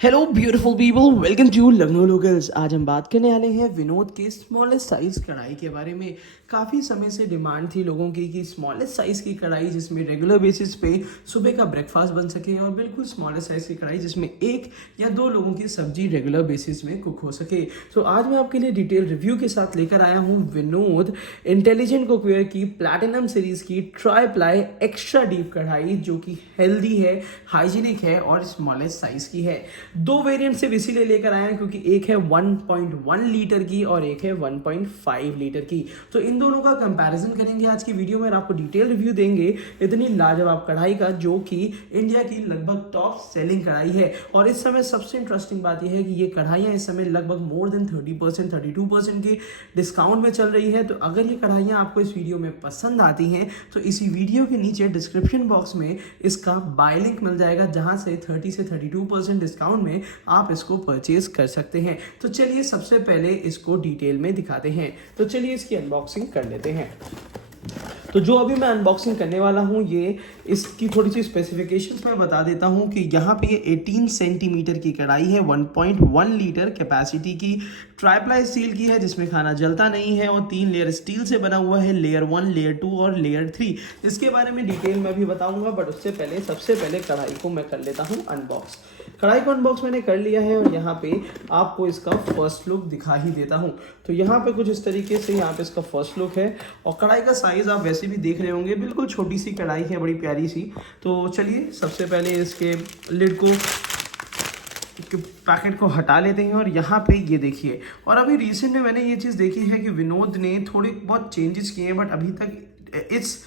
Hello beautiful people, welcome to Lucknow locals. आज हम बात करने वाले हैं विनोद के स्मॉलेस्ट साइज कढ़ाई के बारे में। काफ़ी समय से डिमांड थी लोगों की कि स्मॉलेस्ट साइज़ की कढ़ाई जिसमें रेगुलर बेसिस पे सुबह का ब्रेकफास्ट बन सके, और बिल्कुल स्मॉलेस्ट साइज़ की कढ़ाई जिसमें एक या दो लोगों की सब्जी रेगुलर बेसिस में कुक हो सके। तो आज मैं आपके लिए डिटेल रिव्यू के साथ लेकर आया हूँ विनोद इंटेलिजेंट कुकवेयर की प्लैटिनम सीरीज़ की ट्राई प्लाई एक्स्ट्रा डीप कढ़ाई, जो कि हेल्दी है, हाइजीनिक है और स्मॉलेस्ट साइज़ की है। दो वेरिएंट सिर्फ इसीलिए लेकर आए हैं क्योंकि एक है 1.1 लीटर की और एक है 1.5 लीटर की। तो इन दोनों का कंपैरिजन करेंगे आज की वीडियो में और आपको डिटेल रिव्यू देंगे इतनी लाजवाब कढ़ाई का, जो कि इंडिया की लगभग टॉप सेलिंग कढ़ाई है। और इस समय सबसे इंटरेस्टिंग बात यह है कि ये कढ़ाइयाँ इस समय लगभग मोर देन 30%, 32% की डिस्काउंट में चल रही है। तो अगर ये कढ़ाइयाँ आपको इस वीडियो में पसंद आती हैं तो इसी वीडियो के नीचे डिस्क्रिप्शन बॉक्स में इसका बाय लिंक मिल जाएगा, जहाँ से 30 से 32% डिस्काउंट में आप इसको परचेज कर सकते हैं। तो चलिए सबसे पहले इसको डिटेल में दिखाते हैं। तो चलिए इसकी अनबॉक्सिंग कर लेते हैं। तो जो अभी मैं अनबॉक्सिंग करने वाला हूँ, ये इसकी थोड़ी सी स्पेसिफिकेशंस मैं बता देता हूँ कि यहाँ पे 18 सेंटीमीटर की कढ़ाई है, 1.1 लीटर कैपेसिटी की, ट्राईप्लाई स्टील की है जिसमें खाना जलता नहीं है, और 3 लेयर स्टील से बना हुआ है, लेयर 1, लेयर 2 और लेयर 3। इसके बारे में डिटेल में भी बताऊंगा, बट उससे पहले सबसे पहले कढ़ाई को मैं कर लेता हूँ अनबॉक्स। कढ़ाई को अनबॉक्स मैंने कर लिया है और यहाँ पे आपको इसका फर्स्ट लुक दिखा ही देता हूँ। तो यहाँ पे कुछ इस तरीके से यहाँ पे इसका फर्स्ट लुक है, और कढ़ाई का साइज़ आप वैसे भी देख रहे होंगे, बिल्कुल छोटी सी कढ़ाई है, बड़ी प्यारी सी। तो चलिए सबसे पहले इसके लिड को, पैकेट को हटा लेते हैं। और यहाँ पे ये देखिए, और अभी रिसेंट में मैंने ये चीज़ देखी है कि विनोद ने थोड़े बहुत चेंजेस किए हैं, बट अभी तक इस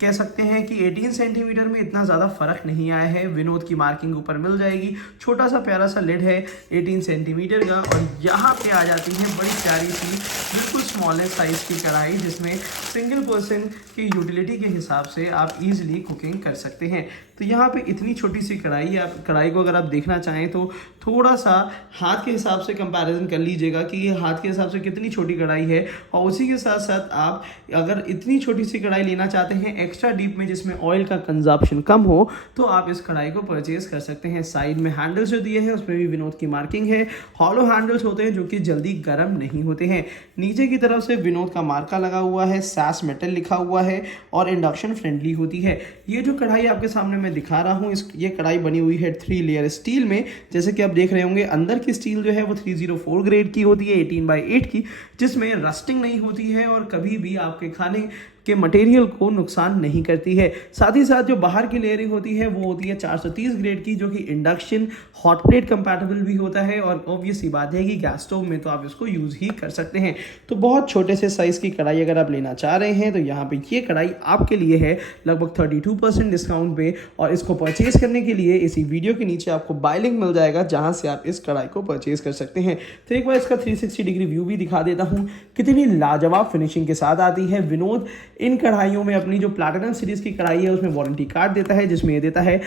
कह सकते हैं कि 18 सेंटीमीटर में इतना ज़्यादा फर्क नहीं आया है। विनोद की मार्किंग ऊपर मिल जाएगी, छोटा सा प्यारा सा लिड है 18 सेंटीमीटर का, और यहाँ पे आ जाती है बड़ी प्यारी सी बिल्कुल स्मॉलेस्ट साइज़ की कढ़ाई, जिसमें सिंगल पर्सन की यूटिलिटी के हिसाब से आप इजीली कुकिंग कर सकते हैं। तो यहाँ पे इतनी छोटी सी कढ़ाई, आप कढ़ाई को अगर आप देखना चाहें तो थोड़ा सा हाथ के हिसाब से कंपैरिजन कर लीजिएगा कि ये हाथ के हिसाब से कितनी छोटी कढ़ाई है। और उसी के साथ साथ आप अगर इतनी छोटी सी कढ़ाई लेना चाहते हैं एक्स्ट्रा डीप में, जिसमें ऑयल का कंजप्शन कम हो, तो आप इस कढ़ाई को परचेज कर सकते हैं। साइड में हैंडल्स जो दिए हैं उसमें भी विनोद की मार्किंग है। हॉलो हैंडल्स होते हैं जो कि जल्दी गर्म नहीं होते हैं। नीचे की तरफ से विनोद का मार्का लगा हुआ है, सास मेटल लिखा हुआ है, और इंडक्शन फ्रेंडली होती है। ये जो कढ़ाई आपके सामने मैं दिखा रहा हूँ, ये कढ़ाई बनी हुई है 3 लेयर स्टील में। जैसे कि आप देख रहे होंगे, अंदर की स्टील जो है वो 304 ग्रेड की होती है, 18/8 की, जिसमें रस्टिंग नहीं होती है और कभी भी आपके खाने के मटेरियल को नुकसान नहीं करती है। साथ ही साथ जो बाहर की लेयरिंग होती है वो होती है 430 ग्रेड की, जो कि इंडक्शन हॉट प्लेट कंपैटिबल भी होता है, और ऑब्वियस सी बात है कि गैस स्टोव में तो आप इसको यूज़ ही कर सकते हैं। तो बहुत छोटे से साइज़ की कढ़ाई अगर आप लेना चाह रहे हैं तो यहाँ पे ये कढ़ाई आपके लिए है लगभग 32% डिस्काउंट पे, और इसको परचेज करने के लिए इसी वीडियो के नीचे आपको बाय लिंक मिल जाएगा, जहाँ से आप इस कढ़ाई को परचेज कर सकते हैं। तो एक बार इसका 360 डिग्री व्यू भी दिखा देता हूँ, कितनी लाजवाब फिनिशिंग के साथ आती है। विनोद इन कढ़ाइयों में अपनी जो प्लैटिनम सीरीज की कढ़ाई है उसमें वारंटी कार्ड देता है, जिसमें ये देता है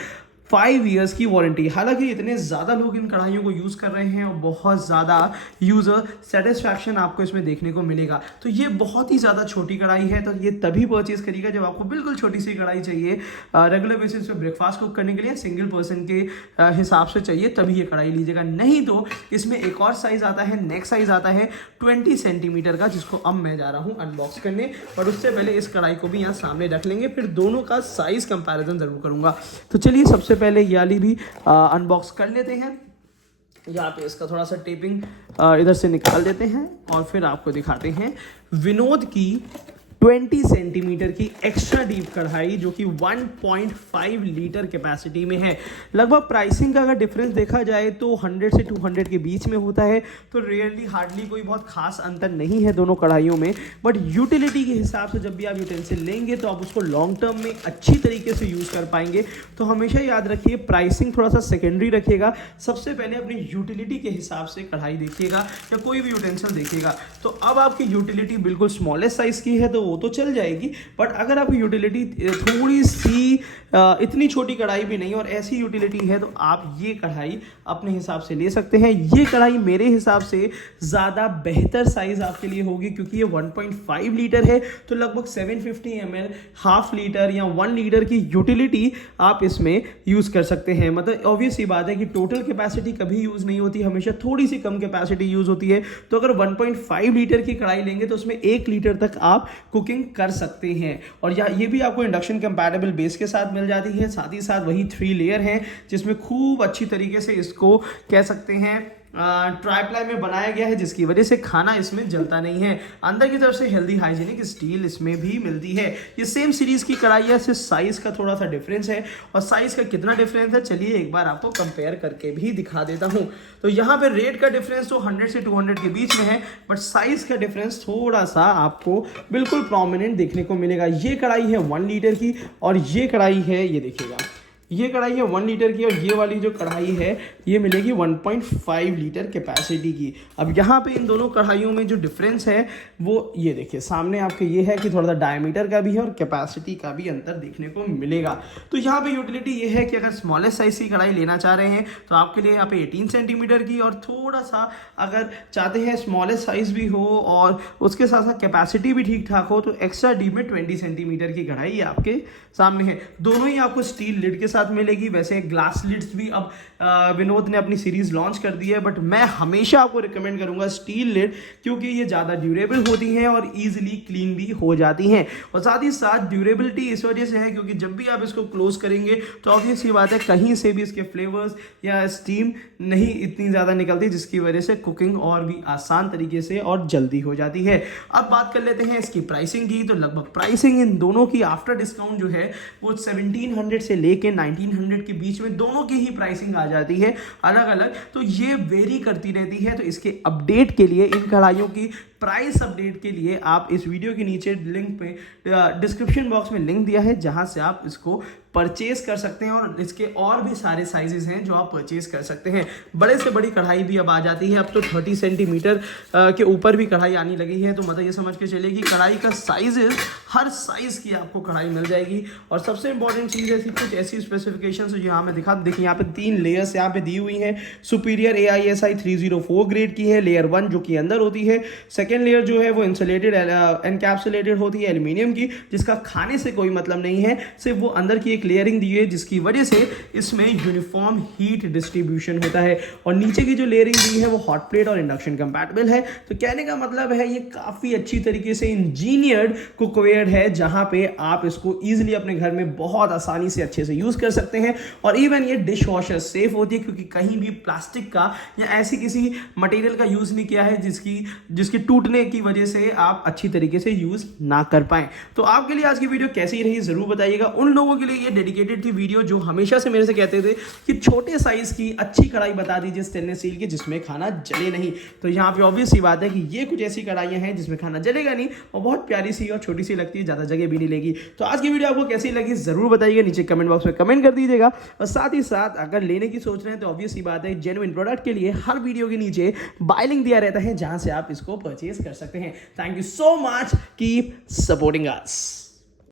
5 ईयर्स की वारंटी। हालांकि इतने ज़्यादा लोग इन कढ़ाइयों को यूज़ कर रहे हैं और बहुत ज़्यादा यूज़र सेटिस्फैक्शन आपको इसमें देखने को मिलेगा। तो ये बहुत ही ज़्यादा छोटी कढ़ाई है, तो ये तभी परचेज़ करिएगा जब आपको बिल्कुल छोटी सी कढ़ाई चाहिए, रेगुलर बेसिस पे ब्रेकफास्ट कुक करने के लिए, सिंगल पर्सन के हिसाब से चाहिए, तभी ये कढ़ाई लीजिएगा। नहीं तो इसमें एक और साइज़ आता है, नेक्स्ट साइज़ आता है 20 सेंटीमीटर का, जिसको अब मैं जा रहा हूँ अनबॉक्स करने। और उससे पहले इस कढ़ाई को भी यहाँ सामने रख लेंगे, फिर दोनों का साइज़ कंपैरिजन ज़रूर करूँगा। तो चलिए सबसे पहले ये वाली भी अनबॉक्स कर लेते हैं। यहाँ पे इसका थोड़ा सा टेपिंग इधर से निकाल देते हैं, और फिर आपको दिखाते हैं विनोद की 20 सेंटीमीटर की एक्स्ट्रा डीप कढ़ाई, जो कि 1.5 लीटर कैपेसिटी में है। लगभग प्राइसिंग का अगर डिफरेंस देखा जाए तो 100 से 200 के बीच में होता है, तो रियरली हार्डली कोई बहुत खास अंतर नहीं है दोनों कढ़ाइयों में। बट यूटिलिटी के हिसाब से जब भी आप यूटेंसिल लेंगे तो आप उसको लॉन्ग टर्म में अच्छी तरीके से यूज़ कर पाएंगे। तो हमेशा याद रखिए, प्राइसिंग थोड़ा सा सेकेंडरी रखिएगा, सबसे पहले अपनी यूटिलिटी के हिसाब से कढ़ाई देखिएगा या कोई भी यूटेंसिल देखिएगा। तो अब आपकी यूटिलिटी बिल्कुल स्मॉलेस्ट साइज़ की है, तो वो तो चल जाएगी, बट अगर आपकी यूटिलिटी थोड़ी सी इतनी छोटी कढ़ाई भी नहीं और ऐसी यूटिलिटी है तो आप ये कढ़ाई अपने हिसाब से ले सकते हैं। ये कढ़ाई मेरे हिसाब से ज़्यादा बेहतर साइज़ आपके लिए होगी, क्योंकि ये 1.5 लीटर है, तो लगभग 750 ml, हाफ लीटर या 1 लीटर की यूटिलिटी आप इसमें यूज़ कर सकते हैं। मतलब ऑब्वियस सी बात है कि टोटल कैपेसिटी कभी यूज़ नहीं होती, हमेशा थोड़ी सी कम कैपेसिटी यूज़ होती है। तो अगर 1.5 लीटर की कढ़ाई लेंगे तो उसमें 1 लीटर तक आप कुकिंग कर सकते हैं। और ये भी आपको इंडक्शन कंपैटिबल बेस के साथ मिल जाती है। साथ ही साथ वही 3 लेयर है जिसमें खूब अच्छी तरीके से इसको कह सकते हैं ट्राइप्लाई में बनाया गया है, जिसकी वजह से खाना इसमें जलता नहीं है। अंदर की तरफ से हेल्दी हाइजीनिक स्टील इसमें भी मिलती है। ये सेम सीरीज की कढ़ाई है, सिर्फ साइज का थोड़ा सा डिफरेंस है। और साइज का कितना डिफरेंस है चलिए एक बार आपको कंपेयर करके भी दिखा देता हूं। तो यहाँ पे रेट का डिफरेंस तो 100 से 200 के बीच में है, बट साइज का डिफरेंस थोड़ा सा आपको बिल्कुल प्रोमिनेंट देखने को मिलेगा। ये कढ़ाई है 1 लीटर की और ये कढ़ाई है, ये देखिएगा, ये कढ़ाई है 1 लीटर की और ये वाली जो कढ़ाई है ये मिलेगी 1.5 लीटर कैपेसिटी की। अब यहाँ पे इन दोनों कढ़ाइयों में जो डिफरेंस है वो ये देखिए सामने आपके ये है कि थोड़ा सा डायमीटर का भी है और कैपेसिटी का भी अंतर देखने को मिलेगा। तो यहाँ पे यूटिलिटी ये है कि अगर स्मॉलेस्ट साइज की कढ़ाई लेना चाह रहे हैं तो आपके लिए यहाँ पे 18 सेंटीमीटर की, और थोड़ा सा अगर चाहते हैं स्मॉलेस्ट साइज भी हो और उसके साथ साथ कैपेसिटी भी ठीक ठाक हो तो एक्स्ट्रा डीप में 20 सेंटीमीटर की कढ़ाई आपके सामने है। दोनों ही आपको स्टील लिड के साथ मिलेगी। वैसे ग्लास लिड्स भी अब विनोद ने अपनी सीरीज लॉन्च कर दी है, बट मैं हमेशा आपको रिकमेंड करूंगा स्टील लिड, क्योंकि ये ज़्यादा ड्यूरेबल होती हैं और इजीली क्लीन भी हो जाती हैं। और साथ ही साथ ड्यूरेबिलिटी इस वजह से है क्योंकि जब भी आप इसको क्लोज करेंगे तो ऑब्वियस ही बात है कहीं से भी इसके फ्लेवर्स या स्टीम नहीं इतनी ज़्यादा निकलती, जिसकी वजह से कुकिंग और भी आसान तरीके से और जल्दी हो जाती है। अब बात कर लेते हैं इसकी प्राइसिंग की। तो लगभग प्राइसिंग इन दोनों की आफ्टर डिस्काउंट जो है वो 1700 से लेके 1900 के बीच में दोनों की ही प्राइसिंग आ जाती है अलग अलग। तो ये वेरी करती रहती है। तो इसके अपडेट के लिए, इन कढ़ाइयों की प्राइस अपडेट के लिए आप इस वीडियो के नीचे लिंक पे डिस्क्रिप्शन बॉक्स में लिंक दिया है जहां से आप इसको परचेज कर सकते हैं। और इसके और भी सारे साइजेस हैं जो आप परचेज कर सकते हैं। बड़े से बड़ी कढ़ाई भी अब आ जाती है। अब तो 30 सेंटीमीटर के ऊपर भी कढ़ाई आने लगी है। तो मतलब ये समझ के चलिए कि कढ़ाई का साइजेस, हर साइज की आपको कढ़ाई मिल जाएगी। और सबसे इंपॉर्टेंट चीज़ है कुछ ऐसी स्पेसिफिकेशन जो यहाँ मैं दिखा, देखिए यहाँ पे 3 लेयर्स यहाँ पे दी हुई हैं। सुपीरियर AISI 304 ग्रेड की है, लेयर 1 जो कि अंदर होती है। सेकेंड लेयर जो है वो इंसुलेटेड एनकैप्सुलेटेड होती है एल्यूमिनियम की, जिसका खाने से कोई मतलब नहीं है, सिर्फ वो अंदर की लेयरिंग दी है जिसकी वजह से इसमें यूनिफॉर्म हीट डिस्ट्रीब्यूशन होता है। और नीचे की जो लेयरिंग दी है वो हॉट प्लेट और इंडक्शन कंपैटिबल है। तो कहने का मतलब है ये काफी अच्छी तरीके से इंजीनियर्ड कुकवेयर है, जहां पे आप इसको इजीली अपने घर में बहुत आसानी से अच्छे से यूज कर सकते हैं। और इवन ये डिश वॉशर सेफ होती है, क्योंकि कहीं भी प्लास्टिक का या ऐसी किसी मटेरियल का यूज नहीं किया है जिसकी टूटने की वजह से आप अच्छी तरीके से यूज ना कर पाए। तो आपके लिए आज की वीडियो कैसी रही जरूर बताइएगा। उन लोगों के लिए ये डेडिकेटेड थी वीडियो जो हमेशा से मेरे से कहते थे कि छोटे साइज की अच्छी कढ़ाई बता दीजिए स्टेनलेस स्टील की जिसमें खाना जले नहीं। तो यहाँ पे ऑब्वियस सी बात है कि ये कुछ ऐसी कढ़ाइयाँ हैं जिसमें खाना जलेगा नहीं और बहुत प्यारी सी और छोटी सी लगती है, ज़्यादा जगह भी नहीं लेगी। तो आज की वीडियो आपको कैसी लगी जरूर बताइएगा, नीचे कमेंट बॉक्स में कमेंट कर दीजिएगा। और साथ ही साथ अगर लेने की सोच रहे हैं तो ऑब्वियस सी बात है जेन्युइन प्रोडक्ट के लिए हर वीडियो के नीचे बाय लिंक दिया रहता है जहां से आप इसको परचेज कर सकते हैं। Thank you so much, keep supporting us.